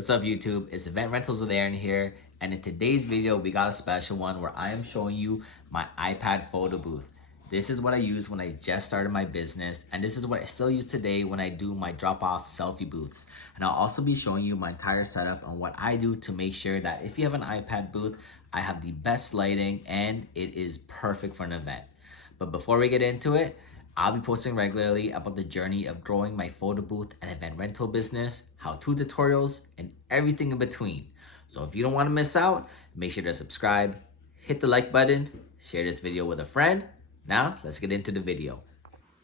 What's up YouTube? It's Event Rentals with Aaron here, and in today's video we got a special one where I am showing you my iPad photo booth. This is what I used when I just started my business, and this is what I still use today when I do my drop-off selfie booths. And I'll also be showing you my entire setup on what I do to make sure that if you have an iPad booth, I have the best lighting and it is perfect for an event. But before we get into it, I'll be posting regularly about the journey of growing my photo booth and event rental business, how-to tutorials, and everything in between. So if you don't want to miss out, make sure to subscribe, hit the like button, share this video with a friend. Now, let's get into the video.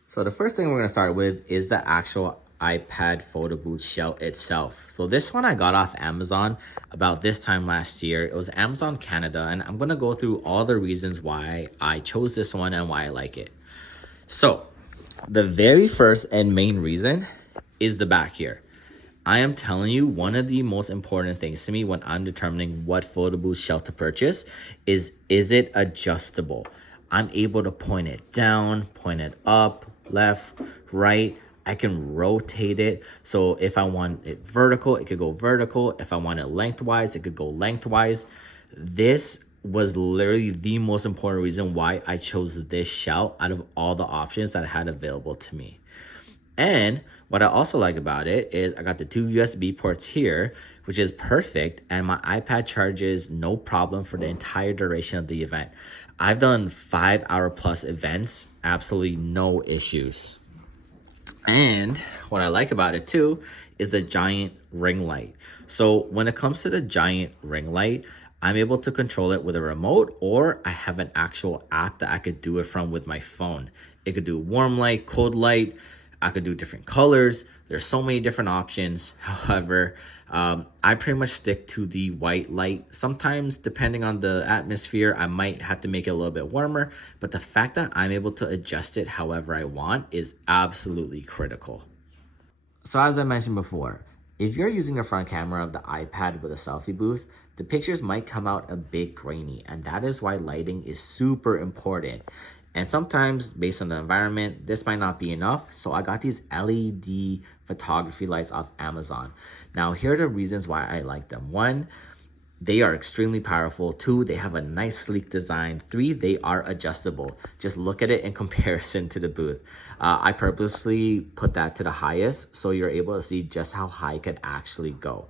So the first thing we're going to start with is the actual iPad photo booth shell itself. So this one I got off Amazon about this time last year. It was Amazon Canada, and I'm going to go through all the reasons why I chose this one and why I like it. So the very first and main reason is the back here. I am telling you, one of the most important things to me when I'm determining what photo booth shell to purchase is it adjustable? I'm able to point it down, point it up, left, right. I can rotate it. So if I want it vertical, it could go vertical. If I want it lengthwise, it could go lengthwise. This was literally the most important reason why I chose this shell out of all the options that I had available to me. And what I also like about it is I got the two USB ports here, which is perfect, and my iPad charges no problem for the entire duration of the event. I've done 5-hour plus events, absolutely no issues. And what I like about it too is the giant ring light. So when it comes to the giant ring light, I'm able to control it with a remote, or I have an actual app that I could do it from with my phone. It could do warm light, cold light. I could do different colors. There's so many different options. However, I pretty much stick to the white light. Sometimes, depending on the atmosphere, I might have to make it a little bit warmer. But the fact that I'm able to adjust it however I want is absolutely critical. So as I mentioned before, if you're using the front camera of the iPad with a selfie booth, the pictures might come out a bit grainy, and that is why lighting is super important. And sometimes, based on the environment, this might not be enough, so I got these LED photography lights off Amazon. Now, here are the reasons why I like them. 1, they are extremely powerful. 2, they have a nice sleek design. 3, they are adjustable. Just look at it in comparison to the booth. I purposely put that to the highest so you're able to see just how high it could actually go.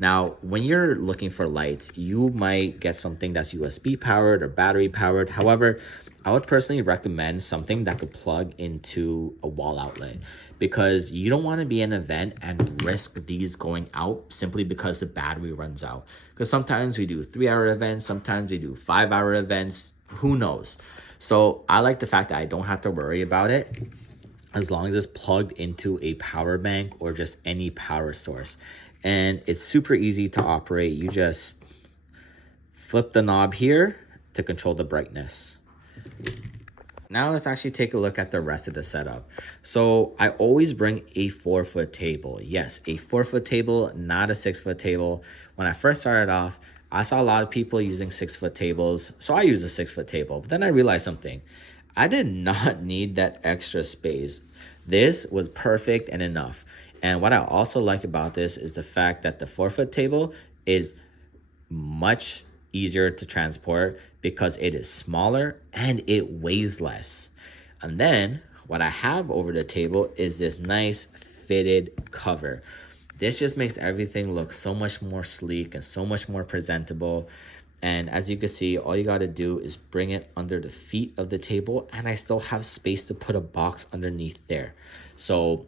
Now, when you're looking for lights, you might get something that's USB powered or battery powered. However, I would personally recommend something that could plug into a wall outlet, because you don't want to be in an event and risk these going out simply because the battery runs out. Because sometimes we do 3-hour events, sometimes we do 5-hour events, who knows? So I like the fact that I don't have to worry about it as long as it's plugged into a power bank or just any power source. And it's super easy to operate. You just flip the knob here to control the brightness. Now let's actually take a look at the rest of the setup. So I always bring a 4-foot table. Yes, a 4-foot table, not a 6-foot table. When I first started off, I saw a lot of people using 6-foot tables, so I used a 6-foot table. But then I realized something. I did not need that extra space. This was perfect and enough. And what I also like about this is the fact that the 4-foot table is much easier to transport because it is smaller and it weighs less. And then what I have over the table is this nice fitted cover. This just makes everything look so much more sleek and so much more presentable. And as you can see, all you got to do is bring it under the feet of the table, and I still have space to put a box underneath there. So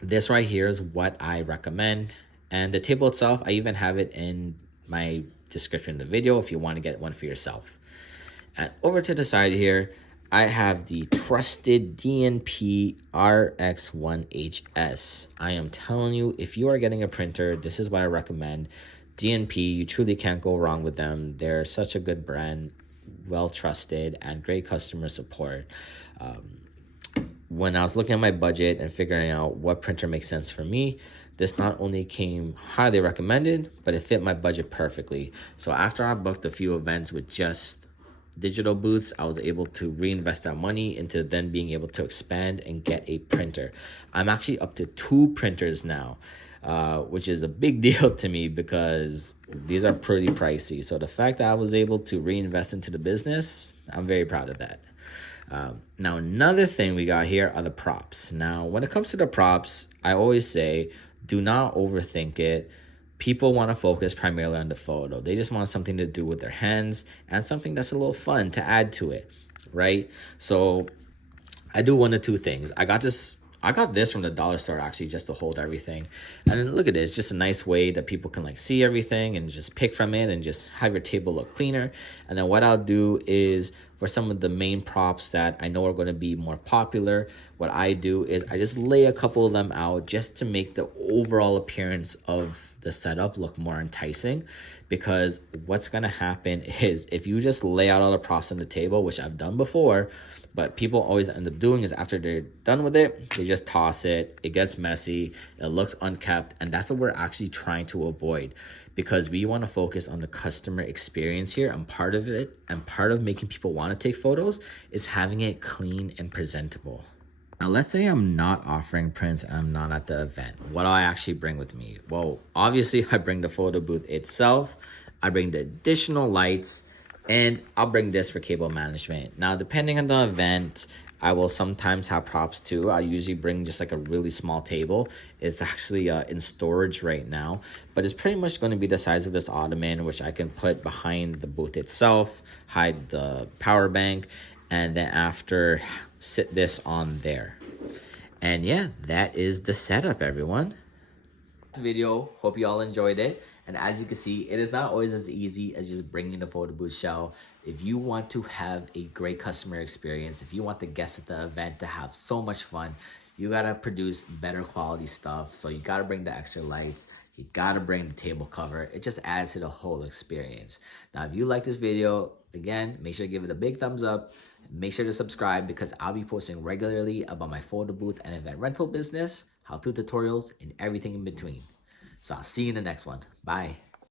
this right here is what I recommend. And the table itself, I even have it in my description of the video if you want to get one for yourself. And over to the side here, I have the trusted DNP RX1HS. I am telling you, if you are getting a printer, this is what I recommend. DNP, you truly can't go wrong with them. They're such a good brand, well trusted, and great customer support. When I was looking at my budget and figuring out what printer makes sense for me, this not only came highly recommended, but it fit my budget perfectly. So after I booked a few events with just digital booths, I was able to reinvest that money into then being able to expand and get a printer. I'm actually up to 2 printers now. which is a big deal to me because these are pretty pricey. So the fact that I was able to reinvest into the business, I'm very proud of that. Now, another thing we got here are the props. Now, when it comes to the props, I always say, do not overthink it. People want to focus primarily on the photo. They just want something to do with their hands and something that's a little fun to add to it, right? So I do one of two things. I got this from the dollar store actually, just to hold everything. And then look at this, just a nice way that people can like see everything and just pick from it and just have your table look cleaner. And then what I'll do is for some of the main props that I know are going to be more popular, what I do is I just lay a couple of them out just to make the overall appearance of the setup look more enticing. Because what's going to happen is if you just lay out all the props on the table, which I've done before, but people always end up doing is after they're done with it, they just toss it. It gets messy. It looks unkept. And that's what we're actually trying to avoid, because we want to focus on the customer experience here. And part of it, and part of making people want to take photos, is having it clean and presentable. Now, let's say I'm not offering prints and I'm not at the event. What do I actually bring with me? Well, obviously, I bring the photo booth itself. I bring the additional lights. And I'll bring this for cable management. Now, depending on the event, I will sometimes have props too. I usually bring just like a really small table. It's actually in storage right now, but it's pretty much going to be the size of this ottoman, which I can put behind the booth itself, hide the power bank, and then after sit this on there. And yeah, that is the setup, everyone. Video, hope you all enjoyed it. And as you can see, it is not always as easy as just bringing the photo booth shell. If you want to have a great customer experience, if you want the guests at the event to have so much fun, you gotta produce better quality stuff. So you gotta bring the extra lights, you gotta bring the table cover. It just adds to the whole experience. Now, if you like this video, again, make sure to give it a big thumbs up. Make sure to subscribe, because I'll be posting regularly about my photo booth and event rental business, how-to tutorials, and everything in between. So I'll see you in the next one. Bye.